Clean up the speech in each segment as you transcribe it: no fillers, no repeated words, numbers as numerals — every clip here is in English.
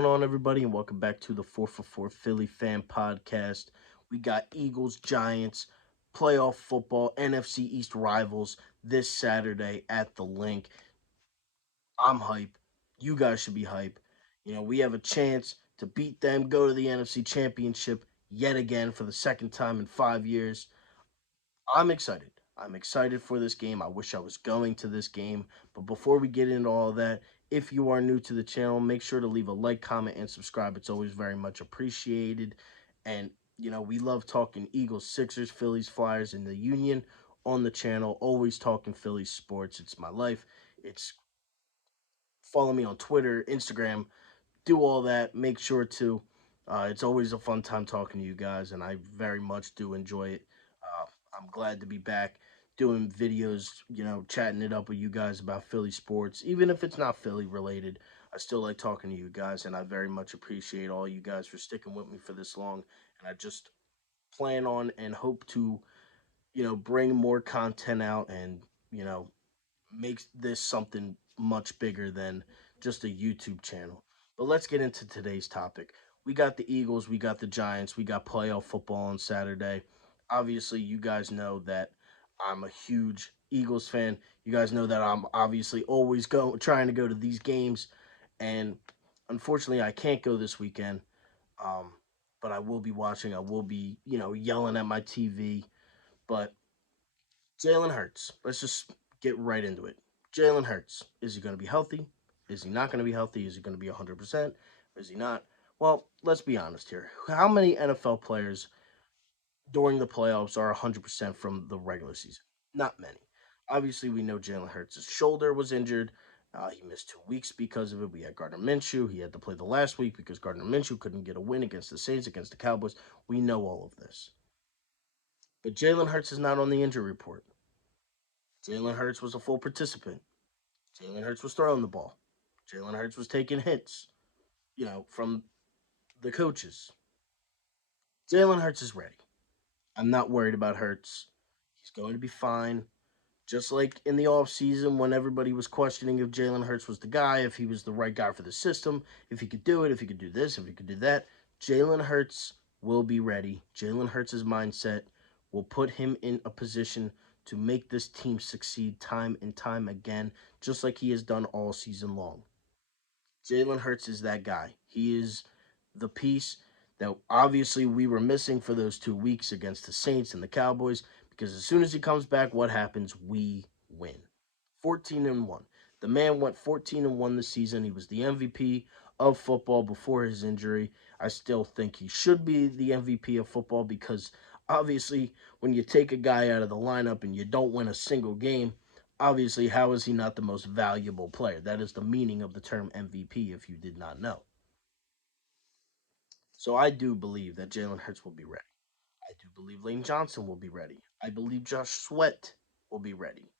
going on, everybody? And welcome back to the 4 for 4 Philly Fan Podcast. We got Eagles, Giants, playoff football, NFC East rivals this Saturday at the Link. I'm hype. You guys should be hype. We have a chance to beat them, go to the NFC Championship yet again for the second time in 5 years. I'm excited. I'm excited for this game. I wish I was going to this game. But before we get into all that, if you are new to the channel, make sure to leave a like, comment, and subscribe. It's always very much appreciated. And, we love talking Eagles, Sixers, Phillies, Flyers, and the Union on the channel. Always talking Phillies sports. It's my life. It's follow me on Twitter, Instagram, do all that. Make sure to. It's always a fun time talking to you guys, and I very much do enjoy it. I'm glad to be back doing videos, chatting it up with you guys about Philly sports. Even if it's not Philly related, I still like talking to you guys, and I very much appreciate all you guys for sticking with me for this long. And I just plan on and hope to, bring more content out and, you know, make this something much bigger than just a YouTube channel. But let's get into today's topic. We got the Eagles, we got the Giants, we got playoff football on Saturday. Obviously, you guys know that I'm a huge Eagles fan. You guys know that I'm obviously always trying to go to these games, and unfortunately, I can't go this weekend. Um, but I will be watching. I will be, yelling at my TV. But Jalen Hurts. Let's just get right into it. Jalen Hurts. Is he going to be healthy? Is he not going to be healthy? Is he going to be 100%? Is he not? Well, let's be honest here. How many NFL players during the playoffs are 100% from the regular season? Not many. Obviously, we know Jalen Hurts' shoulder was injured. He missed 2 weeks because of it. We had Gardner Minshew. He had to play the last week because Gardner Minshew couldn't get a win against the Saints, against the Cowboys. We know all of this. But Jalen Hurts is not on the injury report. Jalen Hurts was a full participant. Jalen Hurts was throwing the ball. Jalen Hurts was taking hits, from the coaches. Jalen Hurts is ready. I'm not worried about Hurts. He's going to be fine. Just like in the offseason when everybody was questioning if Jalen Hurts was the guy, if he was the right guy for the system, if he could do it, if he could do this, if he could do that. Jalen Hurts will be ready. Jalen Hurts' mindset will put him in a position to make this team succeed time and time again, just like he has done all season long. Jalen Hurts is that guy. He is the piece that obviously we were missing for those 2 weeks against the Saints and the Cowboys, because as soon as he comes back, what happens? We win. 14-1. The man went 14-1 this season. He was the MVP of football before his injury. I still think he should be the MVP of football because obviously when you take a guy out of the lineup and you don't win a single game, obviously how is he not the most valuable player? That is the meaning of the term MVP if you did not know. So I do believe that Jalen Hurts will be ready. I do believe Lane Johnson will be ready. I believe Josh Sweat will be ready.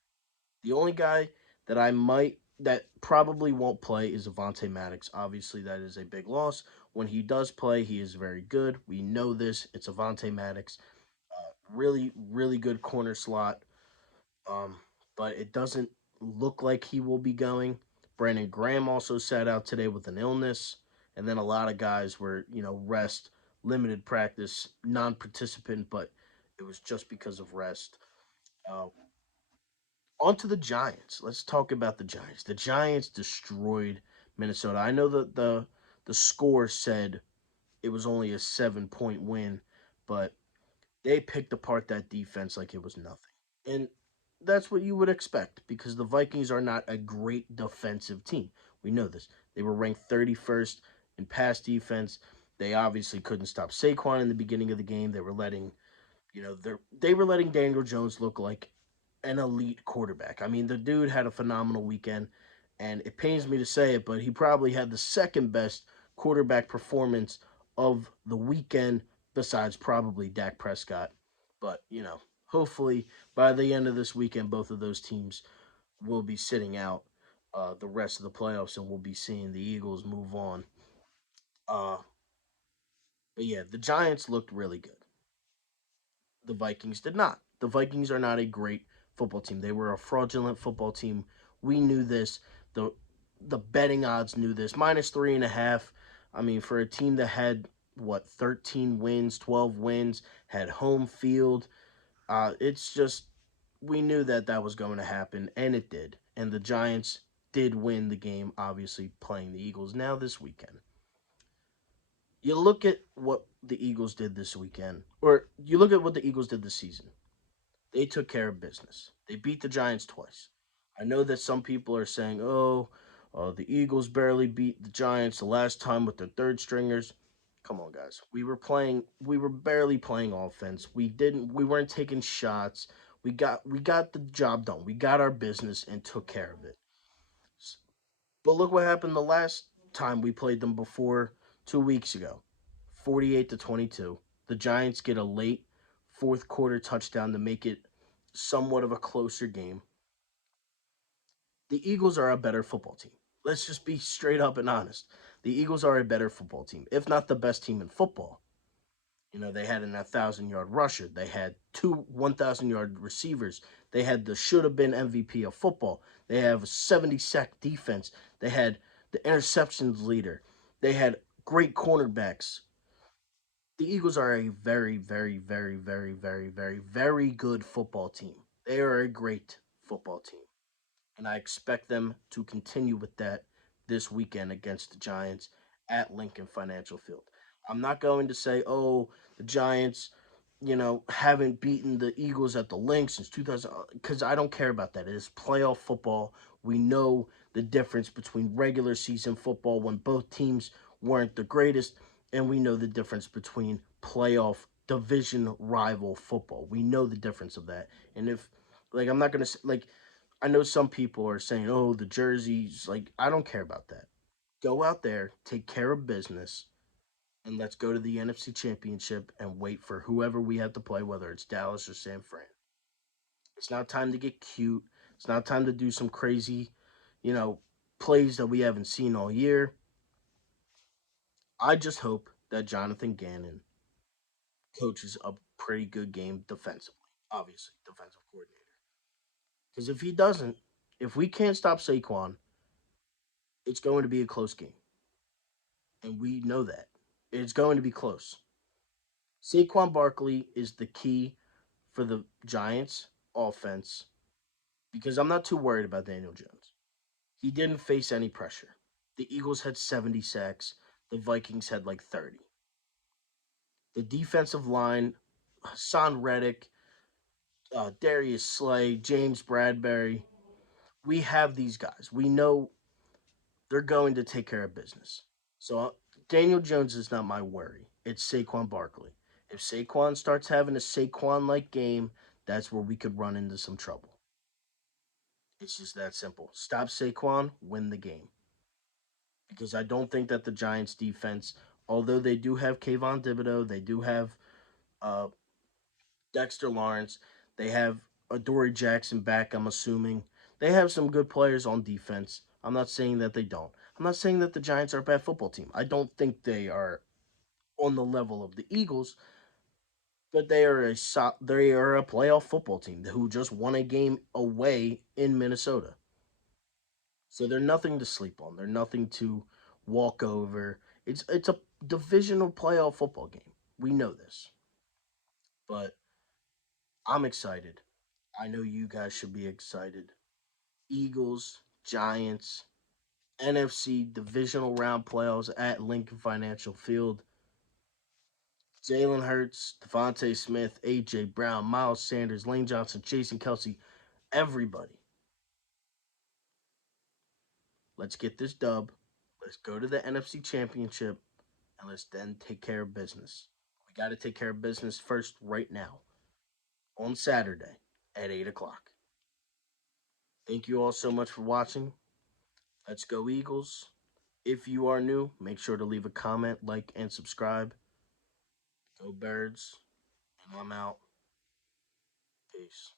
The only guy that probably won't play is Avonte Maddox. Obviously, that is a big loss. When he does play, he is very good. We know this. It's Avonte Maddox. Really, really good corner slot. Um, but it doesn't look like he will be going. Brandon Graham also sat out today with an illness. And then a lot of guys were, rest, limited practice, non participant, but it was just because of rest. Uh, On to the Giants. Let's talk about the Giants. The Giants destroyed Minnesota. I know that the score said it was only a 7-point win, but they picked apart that defense like it was nothing. And that's what you would expect because the Vikings are not a great defensive team. We know this. They were ranked 31st in pass defense. They obviously couldn't stop Saquon in the beginning of the game. They were letting, they were letting Daniel Jones look like an elite quarterback. I mean, the dude had a phenomenal weekend, and it pains me to say it, but he probably had the second best quarterback performance of the weekend besides probably Dak Prescott. But, hopefully by the end of this weekend, both of those teams will be sitting out the rest of the playoffs, and we'll be seeing the Eagles move on. Uh, but yeah, the Giants looked really good. The Vikings did not. The Vikings are not a great football team. They were a fraudulent football team. We knew this. The betting odds knew this. -3.5. I mean, for a team that had what 13 wins, 12 wins, had home field, it's just we knew that that was going to happen, and it did. And the Giants did win the game, obviously playing the Eagles now this weekend. You look at what the Eagles did this weekend, or you look at what the Eagles did this season. They took care of business. They beat the Giants twice. I know that some people are saying, "Oh, the Eagles barely beat the Giants the last time with their third stringers." Come on, guys. We were barely playing offense. We weren't taking shots. We got the job done. We got our business and took care of it. But look what happened the last time we played them before 2 weeks ago. 48-22. The Giants get a late fourth quarter touchdown to make it somewhat of a closer game. The Eagles are a better football team. Let's just be straight up and honest. The Eagles are a better football team, if not the best team in football. They had an 1,000 yard rusher. They had two 1,000 yard receivers. They had the should have been MVP of football. They have a 70 sack defense. They had the interceptions leader. They had great cornerbacks. The Eagles are a very, very, very, very, very, very, very good football team. They are a great football team. And I expect them to continue with that this weekend against the Giants at Lincoln Financial Field. I'm not going to say, oh, the Giants, haven't beaten the Eagles at the Link since 2000, because I don't care about that. It is playoff football. We know the difference between regular season football when both teams weren't the greatest, and we know the difference between playoff division rival football. We know the difference of that. And if, like, I'm not going to, like, I know some people are saying, "Oh, the jerseys." Like, I don't care about that. Go out there, take care of business, and let's go to the NFC Championship and wait for whoever we have to play, whether it's Dallas or San Fran. It's not time to get cute. It's not time to do some crazy, you know, plays that we haven't seen all year. I just hope that Jonathan Gannon coaches a pretty good game defensively. Obviously, defensive coordinator. Because if he doesn't, if we can't stop Saquon, it's going to be a close game. And we know that. It's going to be close. Saquon Barkley is the key for the Giants offense because I'm not too worried about Daniel Jones. He didn't face any pressure. The Eagles had 70 sacks, the Vikings had like 30. The defensive line, Hassan Reddick, Darius Slay, James Bradbury, we have these guys. We know they're going to take care of business. So Daniel Jones is not my worry. It's Saquon Barkley. If Saquon starts having a Saquon like game, that's where we could run into some trouble. It's just that simple. Stop Saquon, win the game. Because I don't think that the Giants defense, although they do have Kayvon Thibodeau, they do have uh, Dexter Lawrence, they have Adoree Jackson back, I'm assuming. They have some good players on defense. I'm not saying that they don't. I'm not saying that the Giants are a bad football team. I don't think they are on the level of the Eagles, but they are a playoff football team who just won a game away in Minnesota. So they're nothing to sleep on. They're nothing to walk over. It's a divisional playoff football game. We know this. But I'm excited. I know you guys should be excited. Eagles, Giants, NFC divisional round playoffs at Lincoln Financial Field. Jalen Hurts, Devontae Smith, AJ Brown, Miles Sanders, Lane Johnson, Jason Kelsey, everybody. Let's get this dub. Let's go to the NFC Championship and let's then take care of business. We got to take care of business first right now on Saturday at 8 o'clock. Thank you all so much for watching. Let's go, Eagles. If you are new, make sure to leave a comment, like, and subscribe. Go Birds. And I'm out. Peace.